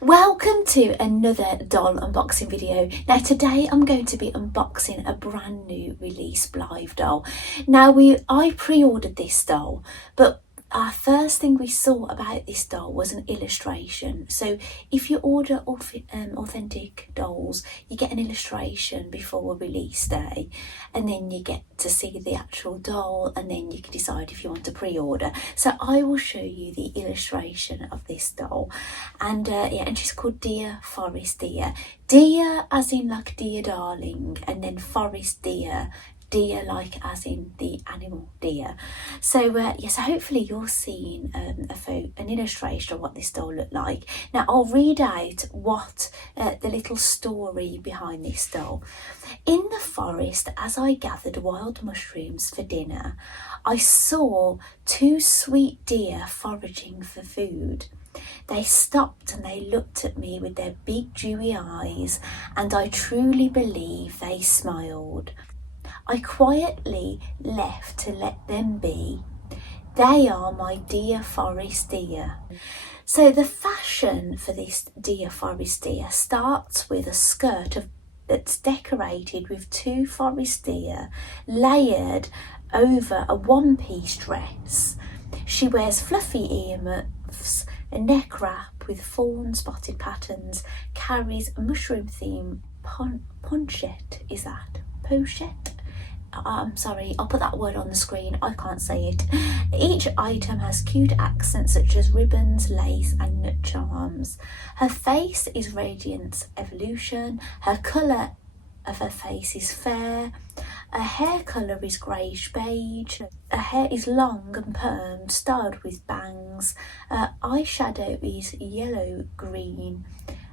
Welcome to another doll unboxing video. Now today I'm going to be unboxing a brand new release Blythe doll. Now I pre-ordered this doll, but our first thing we saw about this doll was an illustration. So if you order authentic dolls, you get an illustration before release day, and then you get to see the actual doll, and then you can decide if you want to pre-order. So I will show you the illustration of this doll, and and she's called Dear Forest Dear. Dear as in like dear darling, and then forest dear. Deer like as in the animal deer. So so hopefully you're seeing an illustration of what this doll looked like. Now I'll read out what the little story behind this doll. In the forest, as I gathered wild mushrooms for dinner, I saw two sweet deer foraging for food. They stopped and they looked at me with their big dewy eyes, and I truly believe they smiled. I quietly left to let them be. They are my dear forest deer. So the fashion for this dear forest deer starts with a skirt that's decorated with two forest deer layered over a one-piece dress. She wears fluffy earmuffs, a neck wrap with fawn spotted patterns, carries a mushroom theme pochette. Is that pochette? I'm sorry, I'll put that word on the screen, I can't say it. Each item has cute accents such as ribbons, lace and nut charms. Her face is Radiance Evolution. Her colour of her face is fair. Her hair colour is greyish beige. Her hair is long and permed, styled with bangs. Her eyeshadow is yellow green.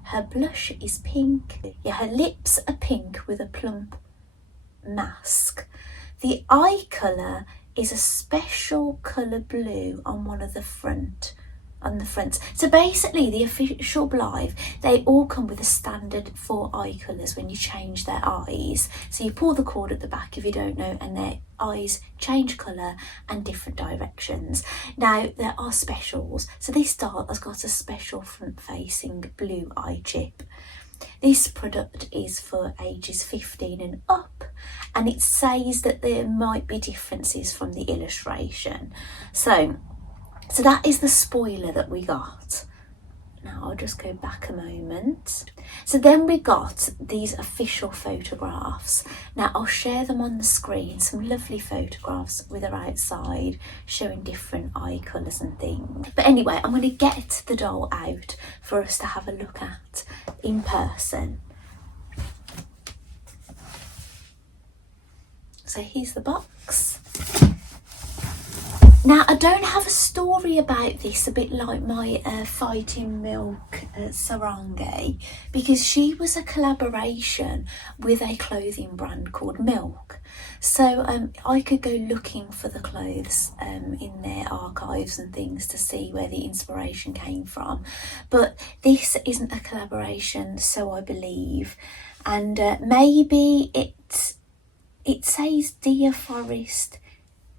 Her blush is pink. Her lips are pink with a plump mask. The eye colour is a special colour blue on the fronts. So basically the official Blythe, they all come with a standard 4 eye colours when you change their eyes. So you pull the cord at the back if you don't know, and their eyes change colour and different directions. Now there are specials. So this doll has got a special front facing blue eye chip. This product is for ages 15 and up, and it says that there might be differences from the illustration. So that is the spoiler that we got. Now I'll just go back a moment. So then we got these official photographs. Now I'll share them on the screen, some lovely photographs with her outside showing different eye colours and things. But anyway, I'm going to get the doll out for us to have a look at in person. So here's the box. Now, I don't have a story about this, a bit like my Fighting Milk Sarangi, because she was a collaboration with a clothing brand called Milk. So I could go looking for the clothes in their archives and things to see where the inspiration came from. But this isn't a collaboration, so I believe. And maybe it says Dear Forest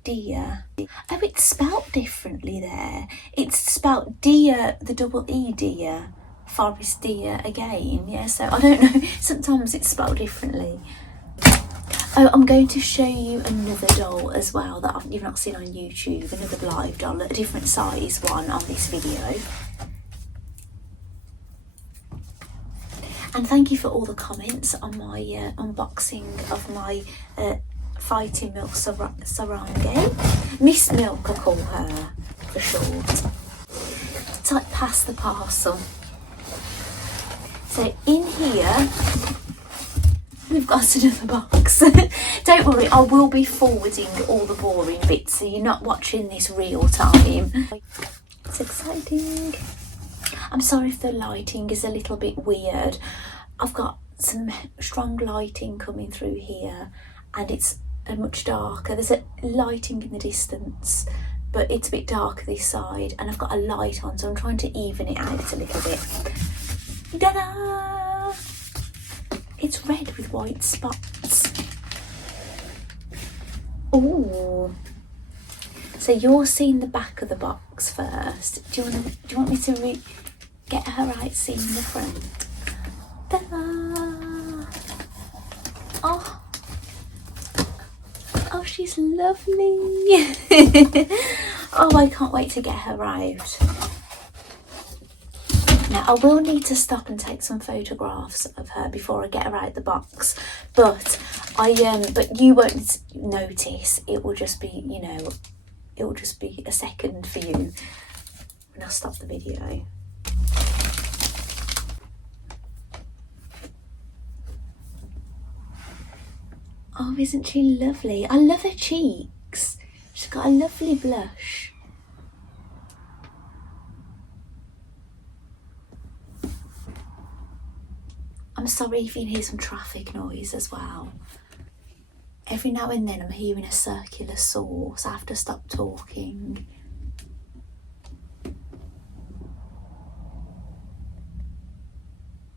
Dear. Oh, it's spelt differently there. It's spelt dear, the double E dear, forest dear again. Yeah, so I don't know. Sometimes it's spelled differently. Oh, I'm going to show you another doll as well that you've not seen on YouTube. Another Blythe doll, a different size one on this video. And thank you for all the comments on my unboxing of my Fighting Milk Sarangi. Miss Milk I call her for short. Let's like pass the parcel. So in here we've got another box. Don't worry, I will be forwarding all the boring bits so you're not watching this real time. It's exciting. I'm sorry if the lighting is a little bit weird. I've got some strong lighting coming through here, and it's much darker. There's a lighting in the distance, but it's a bit darker this side, and I've got a light on, so I'm trying to even it out a little bit. Ta-da! It's red with white spots. Oh, so you're seeing the back of the box first. Do you want me to read? get her out seeing the front. Ta-da! Oh, oh, she's lovely. Oh, I can't wait to get her out. Now, I will need to stop and take some photographs of her before I get her out the box, but but you won't notice. It will just be, you know, it will just be a second for you when I stop the video. Oh, isn't she lovely? I love her cheeks. She's got a lovely blush. I'm sorry if you can hear some traffic noise as well. Every now and then I'm hearing a circular saw, so I have to stop talking.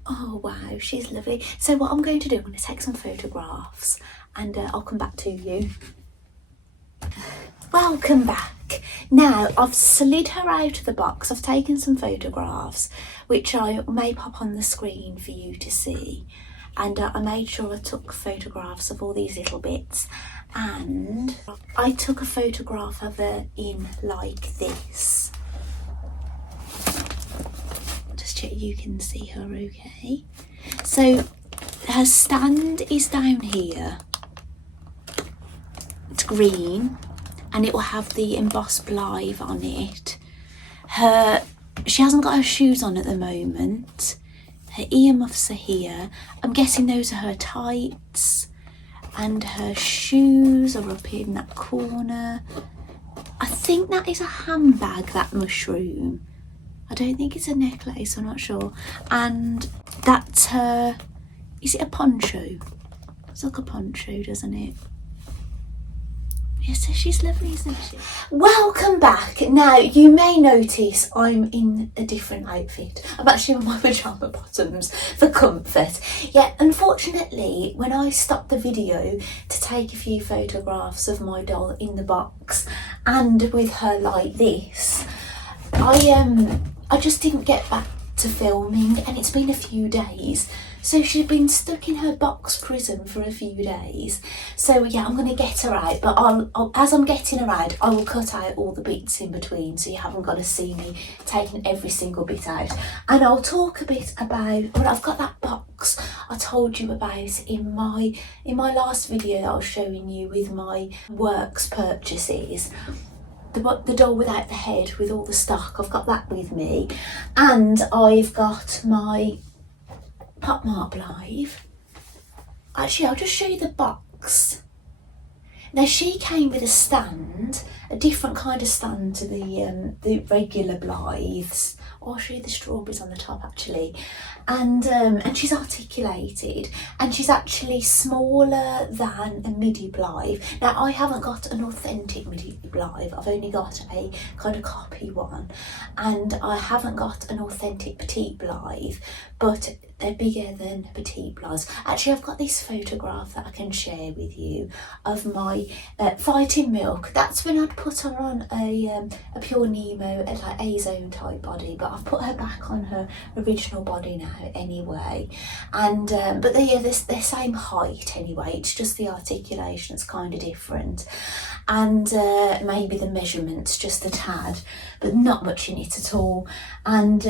Oh wow, she's lovely. So what I'm going to do, I'm going to take some photographs and I'll come back to you. Welcome back. Now I've slid her out of the box. I've taken some photographs which I may pop on the screen for you to see, and I made sure I took photographs of all these little bits, and I took a photograph of her in like this. Just check you can see her okay. So her stand is down here. It's green and it will have the embossed Blythe on it. She hasn't got her shoes on at the moment. Her earmuffs are here. I'm guessing those are her tights, and her shoes are up in that corner. I think that is a handbag, that mushroom. I don't think it's a necklace, I'm not sure. And that's her, is it a poncho? It's like a poncho, doesn't it? Yes, so she's lovely, isn't she? Welcome back. Now, you may notice I'm in a different outfit. I'm actually in my pyjama bottoms for comfort. Yeah, unfortunately, when I stopped the video to take a few photographs of my doll in the box and with her like this, I just didn't get back to filming, and it's been a few days. So she'd been stuck in her box prison for a few days. So yeah, I'm going to get her out, but as I'm getting her out, I will cut out all the bits in between, so you haven't got to see me taking every single bit out. And I'll talk a bit about, well, I've got that box I told you about in my last video that I was showing you with my works purchases. The doll without the head with all the stock, I've got that with me. And I've got my Popmart Blythe. Actually, I'll just show you the box. Now, she came with a stand, a different kind of stand to the regular Blythes. Oh, I'll show you the strawberries on the top actually. And she's articulated, and she's actually smaller than a midi Blythe. Now, I haven't got an authentic midi Blythe, I've only got a kind of copy one, and I haven't got an authentic petite Blythe, but they're bigger than petite Blythes. Actually, I've got this photograph that I can share with you of my fighting milk. That's when I'd put her on a pure Nemo, like A-zone type body, but I've put her back on her original body now anyway. And but they're the same height anyway, it's just the articulation's kind of different, and maybe the measurements just a tad, but not much in it at all. And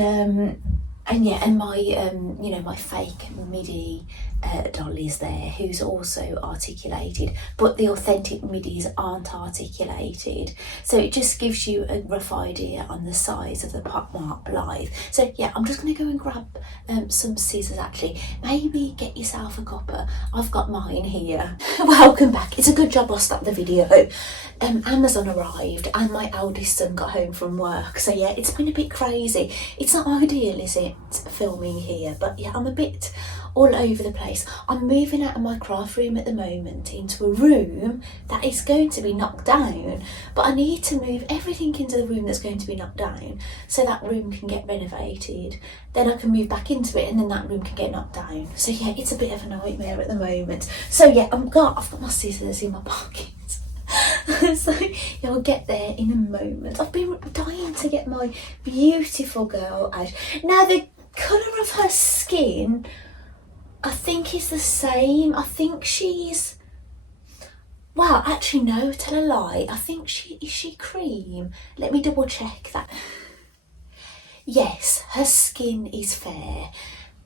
yeah, and my you know, my fake midi doll is there, who's also articulated, but the authentic midis aren't articulated, so it just gives you a rough idea on the size of the Popmart Blythe. So yeah, I'm just going to go and grab some scissors. Actually, maybe get yourself a cuppa. I've got mine here. Welcome back. It's a good job I stopped the video. Amazon arrived and my eldest son got home from work, so yeah, it's been a bit crazy. It's not ideal, is it, filming here? But yeah, I'm a bit all over the place. I'm moving out of my craft room at the moment into a room that is going to be knocked down, but I need to move everything into the room that's going to be knocked down so that room can get renovated. Then I can move back into it, and then that room can get knocked down. So yeah, it's a bit of a nightmare at the moment. So yeah, I've got my scissors in my pocket. So yeah, we'll get there in a moment. I've been dying to get my beautiful girl out. Now the colour of her skin, I think is the same. I think she's, well, actually no, tell a lie. I think is she cream? Let me double check that. Yes, her skin is fair,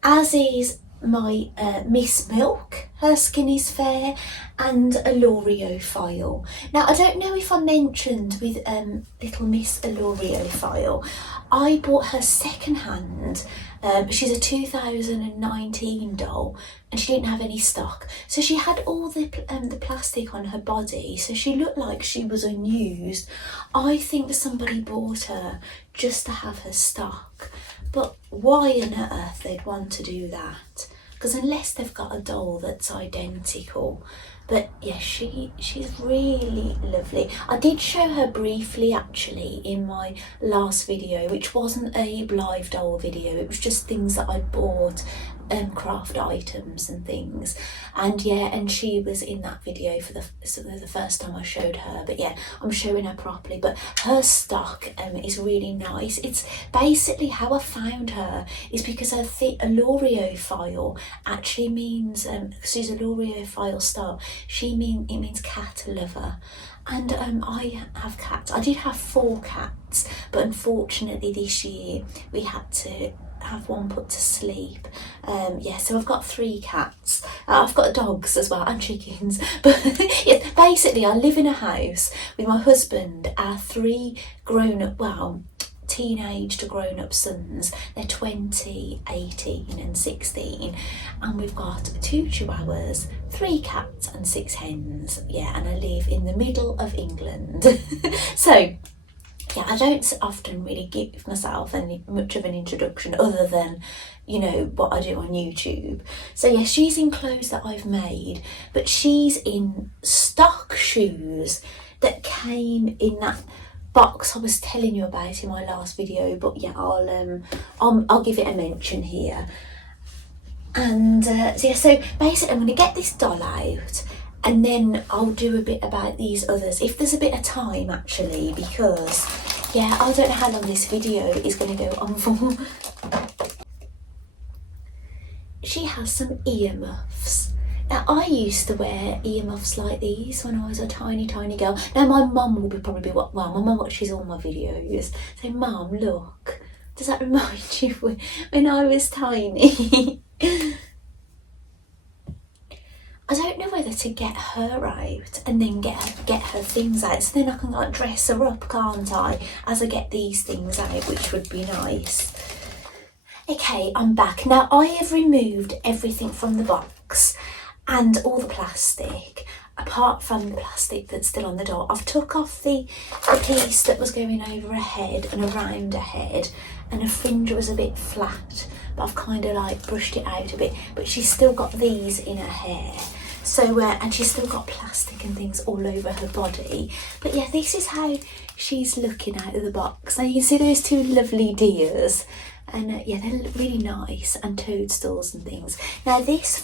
as is my Miss Milk. Her skin is fair, and a L'Oreal. Now I don't know if I mentioned with little Miss L'Oreal, I bought her second hand. She's a 2019 doll, and she didn't have any stock, so she had all the plastic on her body, so she looked like she was unused. I think somebody bought her just to have her stock, but why on earth they'd want to do that? Because unless they've got a doll that's identical. But yeah, she's really lovely. I did show her briefly actually in my last video, which wasn't a Blythe doll video, it was just things that I'd bought, craft items and things, and yeah, and she was in that video for the first time I showed her. But yeah, I'm showing her properly. But her stock is really nice. It's basically how I found her is because her L'Oreal actually means she's a L'Oreal style. It means cat lover. And I have cats. I did have 4 cats, but unfortunately this year we had to have one put to sleep. Yeah, so I've got 3 cats. I've got dogs as well, and chickens. But yeah, basically I live in a house with my husband, our 3 grown-up, well, teenage to grown-up sons. They're 20, 18 and 16, and we've got 2 chihuahuas, 3 cats and 6 hens. Yeah, and I live in the middle of England. So yeah, I don't often really give myself much of an introduction other than, you know, what I do on YouTube. So yeah, she's in clothes that I've made, but she's in stock shoes that came in that box I was telling you about in my last video. But yeah, I'll give it a mention here. And so yeah, so basically I'm going to get this doll out, and then I'll do a bit about these others if there's a bit of time actually, because yeah, I don't know how long this video is going to go on for. She has some earmuffs. Now I used to wear earmuffs like these when I was a tiny girl. Now my mum will probably my mum watches all my videos. So Mum, look, does that remind you when I was tiny? I don't know whether to get her out and then get her things out, so then I can like dress her up, can't I, as I get these things out, which would be nice. Okay, I'm back. Now I have removed everything from the box and all the plastic, apart from the plastic that's still on the doll. I've took off the piece that was going over her head and around her head, and her fringe was a bit flat, but I've kind of like brushed it out a bit, but she's still got these in her hair. So and she's still got plastic and things all over her body. But yeah, this is how she's looking out of the box. Now you can see those 2 lovely deers, and yeah, they look really nice, and toadstools and things. Now this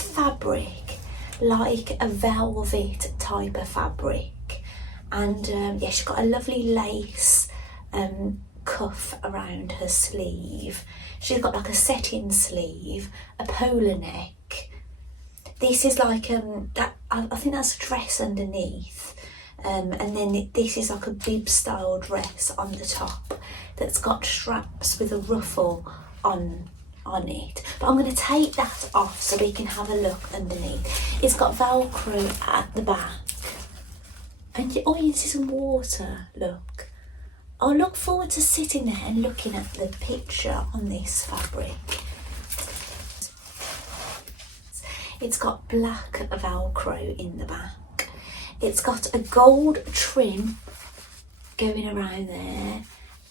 fabric like a velvet type of fabric, and yeah, she's got a lovely lace cuff around her sleeve. She's got like a set-in sleeve, a polar neck. This is like that, I think that's a dress underneath, and then this is like a bib style dress on the top that's got straps with a ruffle on it. But I'm going to take that off so we can have a look underneath. It's got Velcro at the back, and oh, you see some water, look. I look forward to sitting there and looking at the picture on this fabric. It's got black Velcro in the back. It's got a gold trim going around there,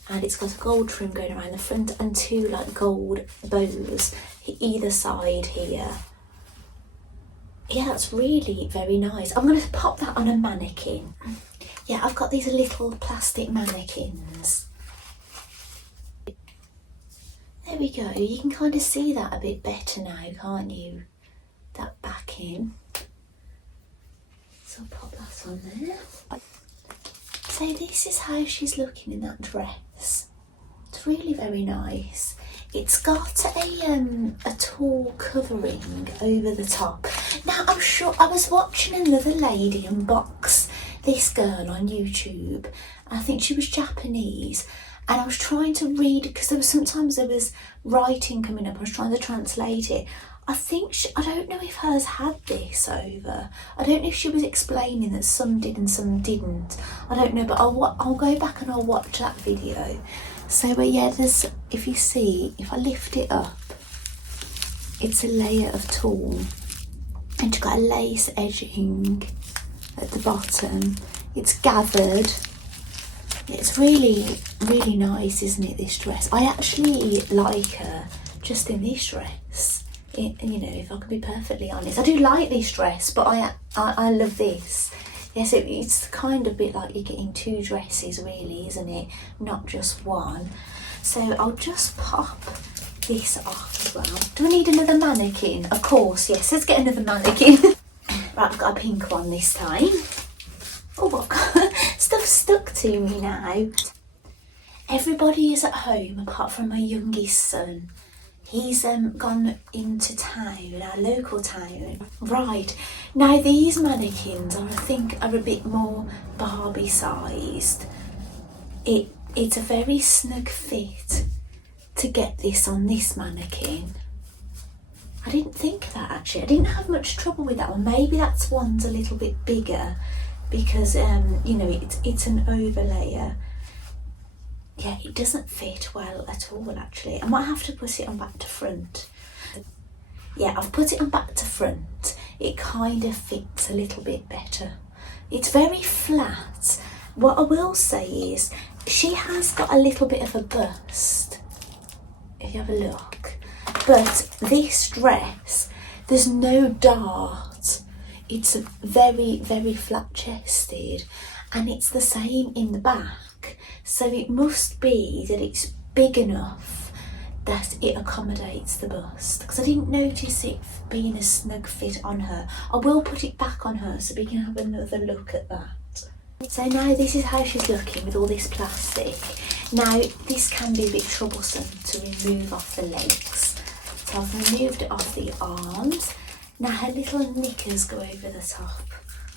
and it's got a gold trim going around the front and 2 like gold bows either side here. Yeah, that's really very nice. I'm going to pop that on a mannequin. Yeah, I've got these little plastic mannequins. There we go. You can kind of see that a bit better now, can't you? That backing. So I'll pop that on there. So this is how she's looking in that dress. It's really very nice. It's got a tall covering over the top. Now I'm sure I was watching another lady unbox this girl on YouTube. I think she was Japanese, and I was trying to read, because sometimes there was writing coming up. I was trying to translate it. I don't know if hers had this over. I don't know if she was explaining that some did and some didn't. I don't know, but I'll go back and I'll watch that video. So yeah, there's, if you see, if I lift it up, it's a layer of tulle, and you've got a lace edging at the bottom. It's gathered. It's really, really nice, isn't it, this dress? I actually like her just in this dress. You know, if I can be perfectly honest, I do like this dress, but I love this. Yes, it's kind of a bit like you're getting two dresses, really, isn't it? Not just one. So I'll just pop this off as well. Do I need another mannequin? Of course, yes. Let's get another mannequin. Right, I've got a pink one this time. Oh, what? Stuff stuck to me now. Everybody is at home apart from my youngest son. He's gone into town, our local town. Right, now these mannequins I think are a bit more Barbie sized. It's a very snug fit to get this on this mannequin. I didn't think that, actually. I didn't have much trouble with that one. Maybe that's one's a little bit bigger because you know, it's an overlayer. Yeah, it doesn't fit well at all, actually. I might have to put it on back to front. Yeah, I've put it on back to front. It kind of fits a little bit better. It's very flat. What I will say is, she has got a little bit of a bust, if you have a look. But this dress, there's no dart. It's very, very flat chested, and it's the same in the back. So it must be that it's big enough that it accommodates the bust, because I didn't notice it being a snug fit on her. I will put it back on her so we can have another look at that. So now this is how she's looking with all this plastic. Now this can be a bit troublesome to remove off the legs. So I've removed it off the arms. Now her little knickers go over the top.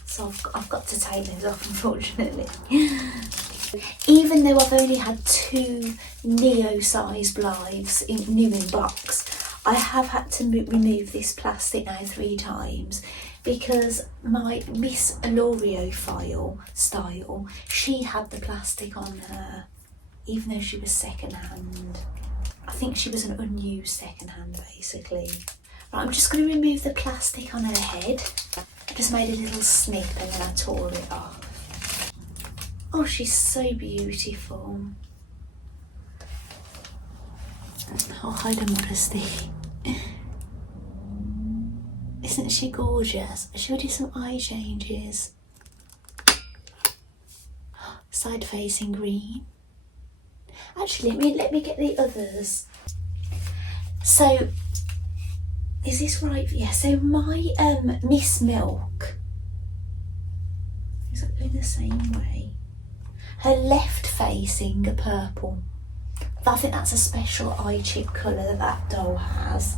So I've got to take those off, unfortunately. Even though I've only had 2 Neo-size Blythes new in box, I have had to remove this plastic now 3 times, because my Miss Alorio style, she had the plastic on her, even though she was second hand. I think she was an unused second hand, basically. Right, I'm just going to remove the plastic on her head. I just made a little snip and then I tore it off. Oh, she's so beautiful. Oh, hide her modesty. Isn't she gorgeous? Should we do some eye changes? Side facing green. Actually, let me get the others. So, is this right? Yeah, so my Miss Milk is going the same way. Her left facing a purple. I think that's a special eye chip colour that doll has.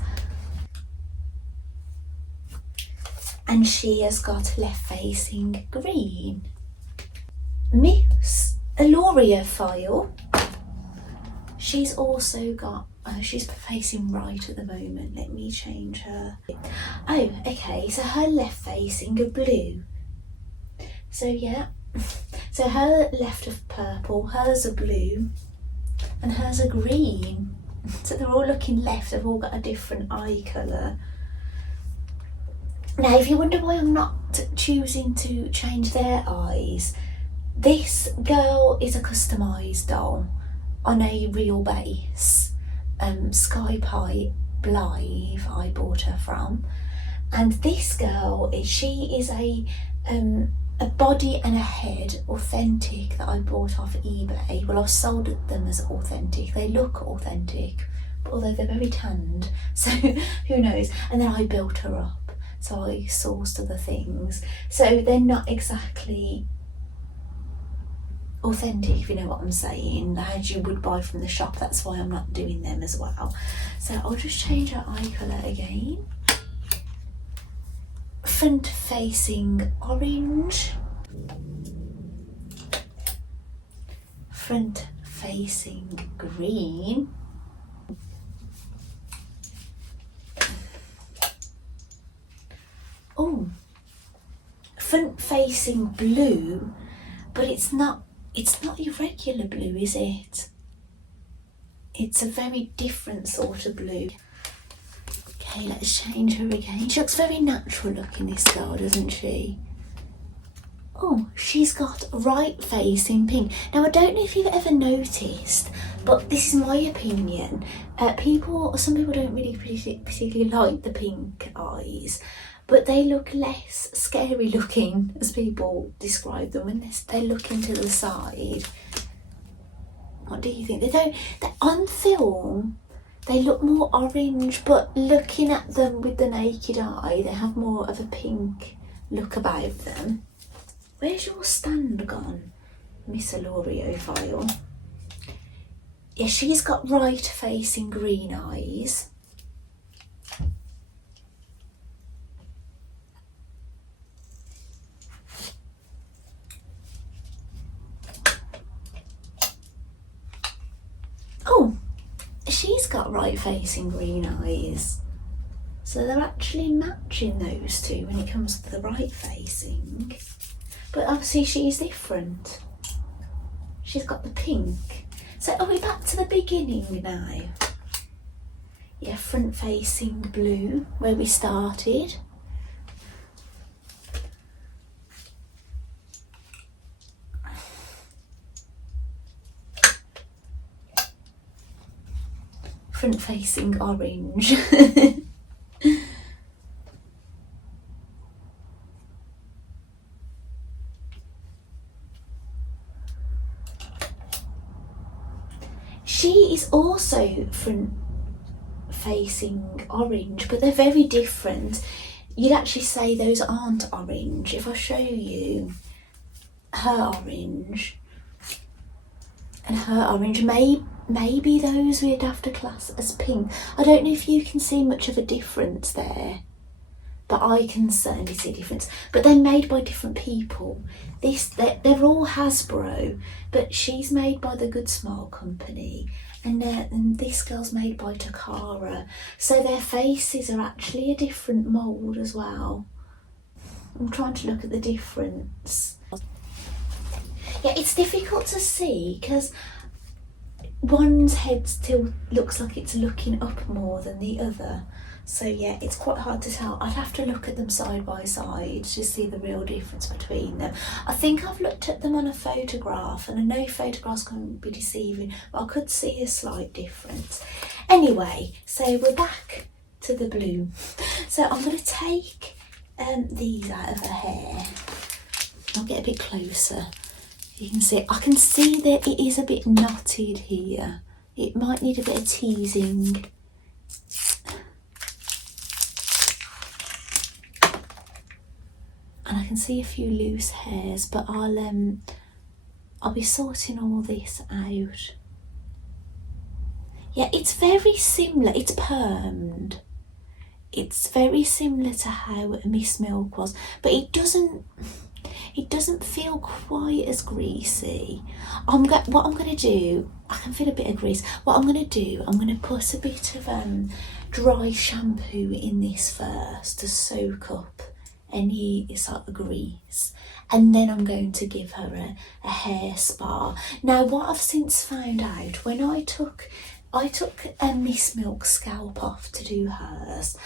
And she has got left facing green. Miss Aloria file, she's also got, she's facing right at the moment. Let me change her. Oh, okay, so her left facing a blue. So yeah, so her left of purple, hers a blue, and hers a green. So they're all looking left, they've all got a different eye colour. Now, if you wonder why I'm not choosing to change their eyes, this girl is a customised doll on a real base. Sky Pie Blythe I bought her from, and this girl she is a body and a head authentic that I bought off eBay. Well, I've sold them as authentic. They look authentic, but although they're very tanned, so who knows. And then I built her up. so I sourced other things. So they're not exactly authentic, if you know what I'm saying, as you would buy from the shop. That's why I'm not doing them as well. So I'll just change our eye colour again. Front facing orange. Front facing green. Oh, front facing blue, but it's not your regular blue, is it? It's a very different sort of blue. Okay, let's change her again. She looks very natural looking, this girl, doesn't she? Oh, she's got right facing pink. Now, I don't know if you've ever noticed, but this is my opinion. Some people don't really particularly like the pink eyes, but they look less scary looking, as people describe them, when they're looking to the side. What do you think? On film, they look more orange, but looking at them with the naked eye, they have more of a pink look about them. Where's your stand gone, Miss Aloriophile? Yeah, she's got right facing green eyes. Oh, she's got right facing green eyes. So they're actually matching, those two, when it comes to the right facing. But obviously she's different. She's got the pink. So are we back to the beginning now? Yeah, front facing blue, where we started. Front facing orange. She is also front facing orange, but they're very different. You'd actually say those aren't orange. If I show you her orange and her orange, maybe those we'd have to class as pink. I don't know if you can see much of a difference there, but I can certainly see a difference. But they're made by different people. They're all Hasbro, but she's made by the Good Smile company, and this girl's made by Takara. So their faces are actually a different mould as well. I'm trying to look at the difference. Yeah, it's difficult to see because one's head still looks like it's looking up more than the other. So yeah, it's quite hard to tell. I'd have to look at them side by side to see the real difference between them. I think I've looked at them on a photograph, and I know photographs can be deceiving, but I could see a slight difference. Anyway, so we're back to the blue. So I'm going to take these out of her hair. I'll get a bit closer. You can see, I can see that it is a bit knotted here. It might need a bit of teasing. And I can see a few loose hairs, but I'll be sorting all this out. Yeah, it's very similar. It's permed. It's very similar to how Miss Milk was, but it doesn't feel quite as greasy. What I'm going to do, I can feel a bit of grease. What I'm going to do, I'm going to put a bit of dry shampoo in this first to soak up any sort of grease, and then I'm going to give her a hair spa. Now, what I've since found out, when I took Miss Milk's scalp off to do hers,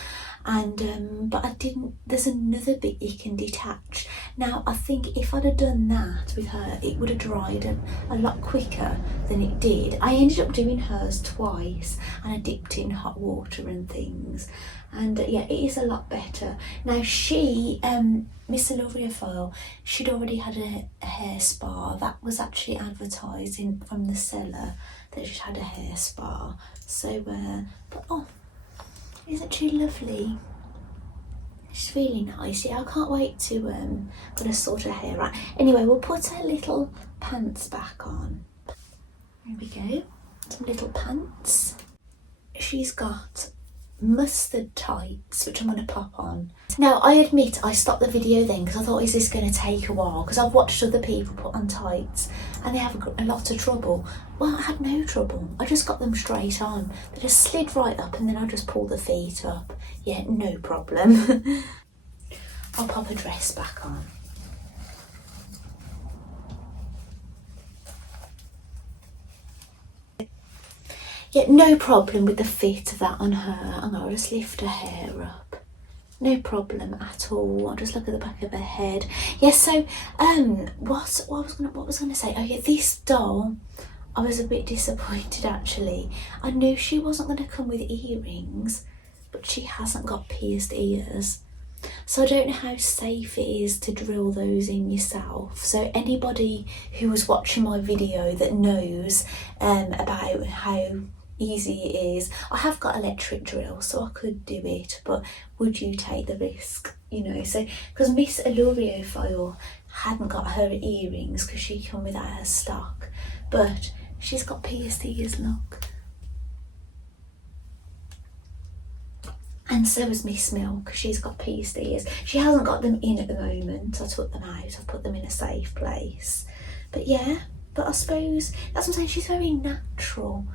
and but I didn't. There's another bit you can detach. Now, I think if I'd have done that with her, it would have dried a lot quicker than it did. I ended up doing hers twice, and I dipped in hot water and things, and yeah, it is a lot better. Now, she, Miss Aloriophile, she'd already had a hair spa. That was actually advertising from the seller that she'd had a hair spa. So, but oh, isn't she lovely? She's really nice. Yeah, I can't wait to gonna sort her hair out. Anyway, we'll put her little pants back on. There we go. Some little pants. She's got mustard tights, which I'm going to pop on. Now, I admit I stopped the video then because I thought, is this going to take a while? Because I've watched other people put on tights and they have a lot of trouble. Well, I had no trouble. I just got them straight on. They just slid right up and then I just pulled the feet up. Yeah, no problem. I'll pop a dress back on. Yeah, no problem with the fit of that on her. And I'll just lift her hair up. No problem at all. I'll just look at the back of her head. Yes, so what was gonna say? Oh yeah, this doll, I was a bit disappointed actually. I knew she wasn't gonna come with earrings, but she hasn't got pierced ears. So I don't know how safe it is to drill those in yourself. So anybody who was watching my video that knows about how easy it is. I have got electric drill, so I could do it, but would you take the risk? You know, so because Miss Aluriophile hadn't got her earrings because she come without her stock, but she's got pierced ears, look. And so has Miss Milk, she's got pierced ears. She hasn't got them in at the moment. I took them out, I've put them in a safe place. But yeah, but I suppose that's what I'm saying, she's very natural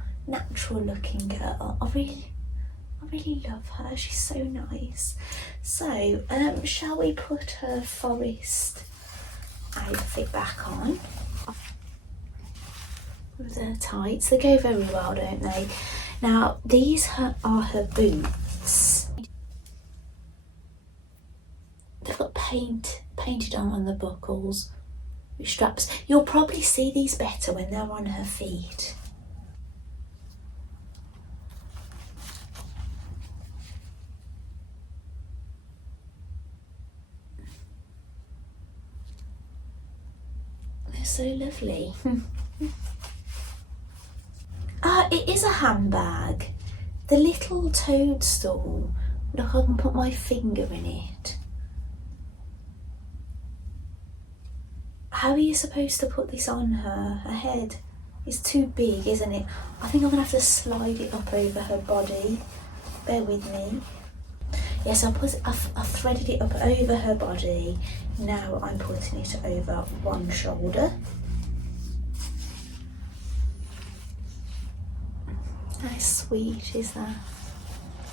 looking girl. I really love her. She's so nice. So shall we put her forest outfit back on with her tights? They go very well, don't they? Now these are her boots. They've got painted on the buckles with straps. You'll probably see these better when they're on her feet. So lovely. It is a handbag. The little toadstool. Look, I can put my finger in it. How are you supposed to put this on her? Her head is too big, isn't it? I think I'm gonna have to slide it up over her body. Bear with me. Yes, I've threaded it up over her body. Now I'm putting it over one shoulder. How sweet is that?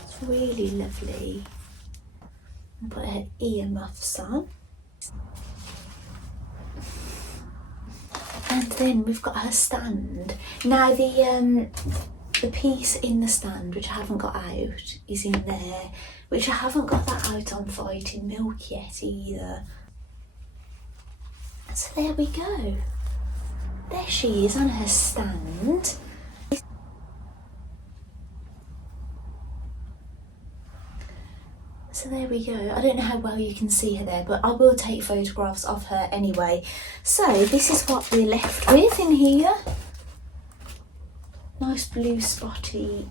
It's really lovely. And put her earmuffs on. And then we've got her stand. Now the piece in the stand, which I haven't got out, is in there, which I haven't got that out on Fighting Milk yet either. So there we go. There she is on her stand. So there we go. I don't know how well you can see her there, but I will take photographs of her anyway. So this is what we're left with in here. Nice blue spotty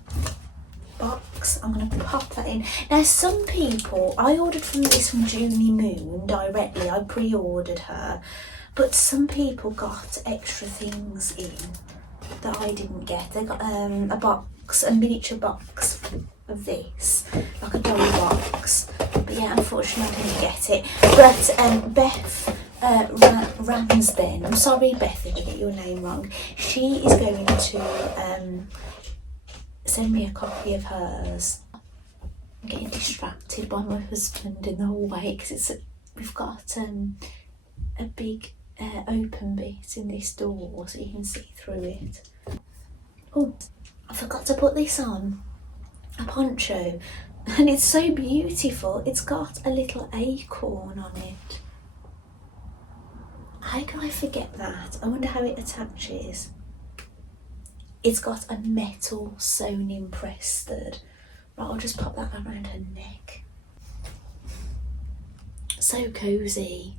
box. I'm going to pop that in. Now some people, I ordered from Junie Moon directly. I pre-ordered her, but some people got extra things in that I didn't get. They got a miniature box of this, like a dolly box. But yeah, unfortunately I didn't get it. But Beth Ramsden, I'm sorry Beth if I get your name wrong, she is going to send me a copy of hers. I'm getting distracted by my husband in the hallway because we've got a big open bit in this door so you can see through it. Oh, I forgot to put this on, a poncho, and it's so beautiful. It's got a little acorn on it. How can I forget that? I wonder how it attaches. It's got a metal sewn in press stud. Right, I'll just pop that around her neck. So cosy.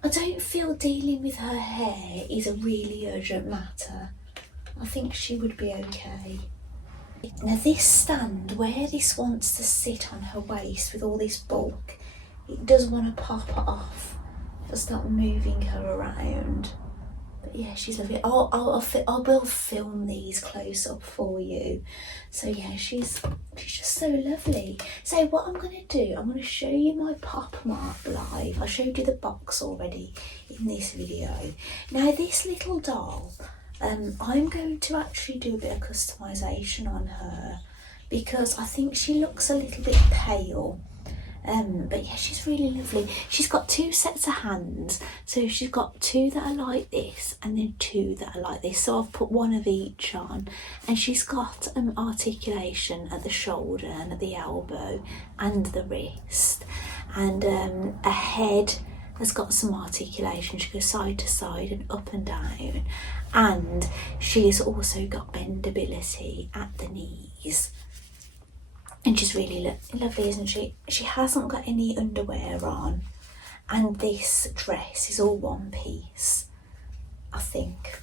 I don't feel dealing with her hair is a really urgent matter. I think she would be okay. Now this stand, where this wants to sit on her waist with all this bulk, it does want to pop it off. I'll start moving her around. But yeah, she's lovely. I will film these close up for you. So yeah, she's just so lovely. So what I'm going to do, I'm going to show you my Popmart Blythe. I showed you the box already in this video. Now this little doll, I'm going to actually do a bit of customisation on her because I think she looks a little bit pale. But yeah, she's really lovely. She's got two sets of hands, so she's got two that are like this and then two that are like this, so I've put one of each on. And she's got articulation at the shoulder and at the elbow and the wrist, and a head has got some articulation. She goes side to side and up and down, and she's also got bendability at the knees. And she's really lovely, isn't she? She hasn't got any underwear on, and this dress is all one piece, I think.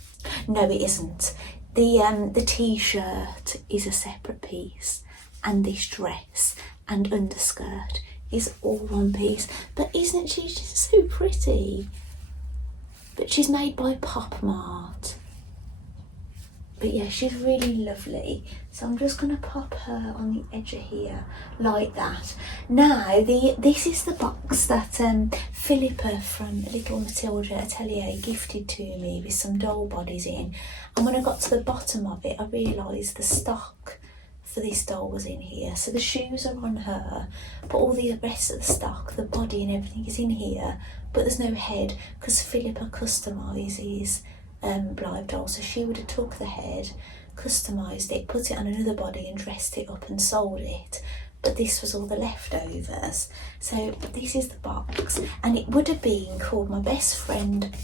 No, it isn't. The t-shirt is a separate piece, and this dress and underskirt is all one piece. But isn't she just so pretty? But she's made by Popmart. But yeah, she's really lovely. So I'm just going to pop her on the edge of here like that. Now, this is the box that Philippa from Little Matilda Atelier gifted to me with some doll bodies in. And when I got to the bottom of it, I realised the stock for this doll was in here. So the shoes are on her, but all the rest of the stock, the body and everything is in here. But there's no head because Philippa customises Blythe doll, so she would have took the head, customised it, put it on another body and dressed it up and sold it, but this was all the leftovers. So this is the box, and it would have been called my best friend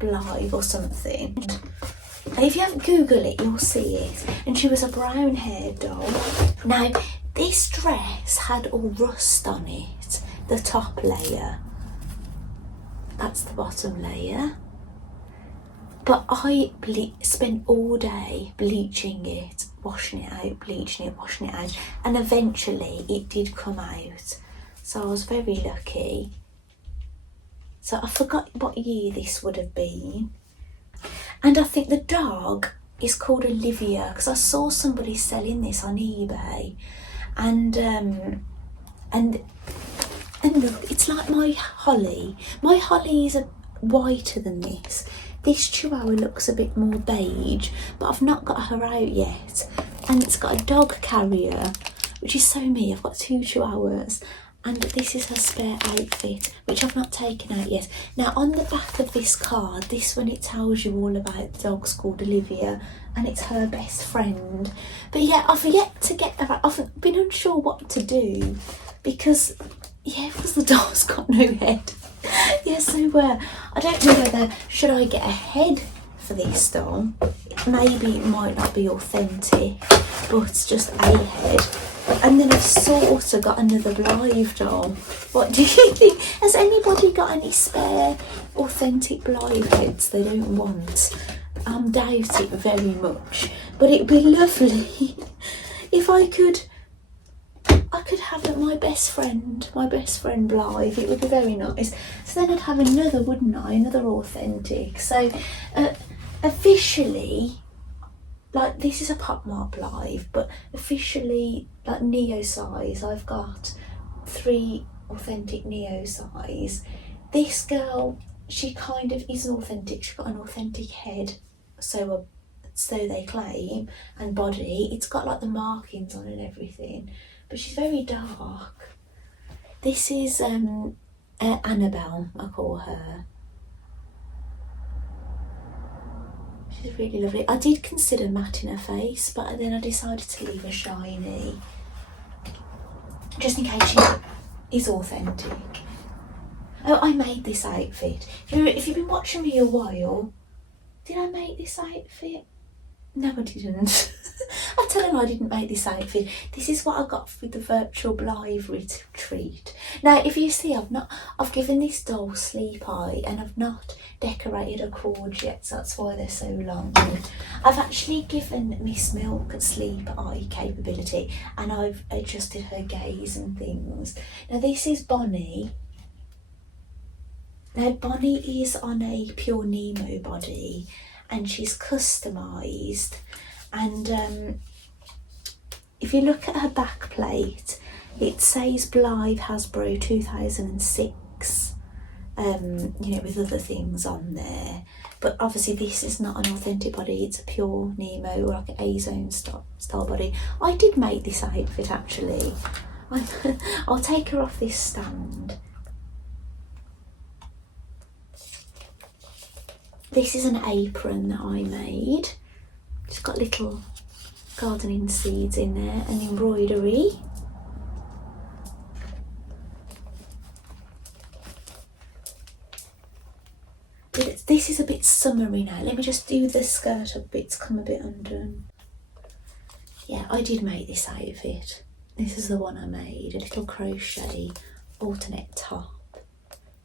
Blythe or something. And if you haven't Googled it, you'll see it. And she was a brown haired doll. Now this dress had all rust on it, the top layer. That's the bottom layer. But I spent all day bleaching it, washing it out, bleaching it, washing it out, and eventually it did come out. So I was very lucky. So I forgot what year this would have been. And I think the dog is called Olivia because I saw somebody selling this on eBay. And look, it's like my Holly. My Holly is whiter than this. This Chihuahua looks a bit more beige, but I've not got her out yet. And it's got a dog carrier, which is so me. I've got two Chihuahuas, and this is her spare outfit, which I've not taken out yet. Now, on the back of this card, this one, it tells you all about the dog's called Olivia, and it's her best friend. But yeah, I've yet to get her out. I've been unsure what to do because the doll's got no head. Yeah, so I don't know whether should I get a head for this doll. Maybe it might not be authentic, but it's just a head. And then I've sort of got another Blythe doll. What do you think? Has anybody got any spare authentic Blythe heads they don't want? I doubt it very much, but it'd be lovely if I could have my best friend Blythe. It would be very nice. So then I'd have another, wouldn't I? Another authentic. So officially, like, this is a Popmart Blythe, but officially, like, Neo size, I've got 3 authentic Neo size. This girl, she kind of is an authentic. She's got an authentic head, so they claim, and body. It's got like the markings on and everything, but she's very dark. This is Annabelle, I call her. She's really lovely. I did consider matting her face, but then I decided to leave her shiny, just in case she is authentic. Oh, I made this outfit. If you've been watching me a while, did I make this outfit? No, I didn't. I tell her I didn't make this outfit. This is what I got with the virtual Blythe retreat. Now, if you see, I've given this doll sleep eye, and I've not decorated her cords yet, so that's why they're so long. I've actually given Miss Milk sleep eye capability, and I've adjusted her gaze and things. Now, this is Bonnie. Now, Bonnie is on a pure Nemo body, and she's customised. And if you look at her back plate, it says Blythe Hasbro 2006, you know, with other things on there. But obviously this is not an authentic body, it's a pure Nemo, or like an A-Zone style body. I did make this outfit actually. I'll take her off this stand. This is an apron that I made. It's got little gardening seeds in there and embroidery. This is a bit summery now. Let me just do the skirt up, it's come a bit undone. Yeah, I did make this outfit. This is the one I made, a little crochet alternate top.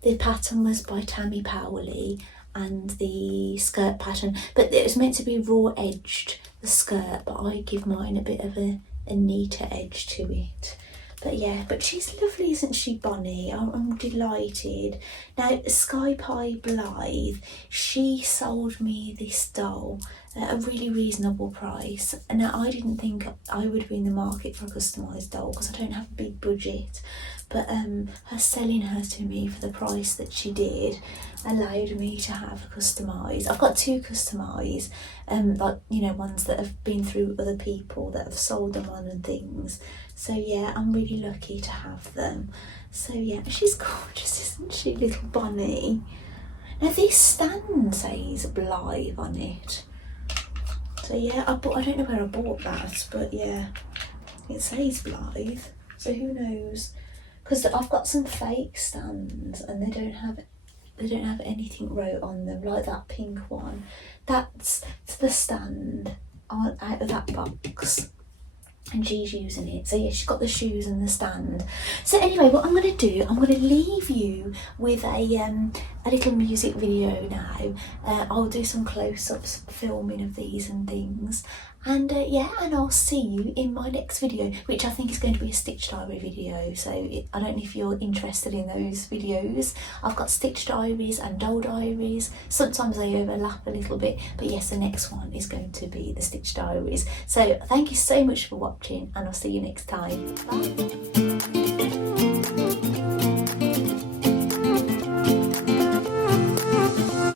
The pattern was by Tammy Powley, and the skirt pattern, but it was meant to be raw edged, the skirt, but I give mine a bit of a neater edge to it. But yeah, but she's lovely, isn't she, Bonnie? I'm delighted. Now, Sky Pie Blythe, she sold me this doll at a really reasonable price. And now, I didn't think I would be in the market for a customised doll because I don't have a big budget. But her selling her to me for the price that she did allowed me to have a customised. I've got two customised, like, you know, ones that have been through other people that have sold them on and things. So yeah, I'm really lucky to have them. So yeah, she's gorgeous, isn't she, little Bonnie? Now this stand says Blythe on it. So yeah, I don't know where I bought that, but yeah, it says Blythe. So who knows? Because I've got some fake stands and they don't have anything wrote on them, like that pink one. That's the stand out of that box, and she's using it. So yeah, she's got the shoes and the stand. So anyway, what I'm going to do, I'm going to leave you with a little music video now. I'll do some close-ups filming of these and things. And yeah, and I'll see you in my next video, which I think is going to be a Stitch Diary video. So I don't know if you're interested in those videos. I've got Stitch Diaries and Doll Diaries. Sometimes they overlap a little bit, but yes, the next one is going to be the Stitch Diaries. So thank you so much for watching, and I'll see you next time. Bye.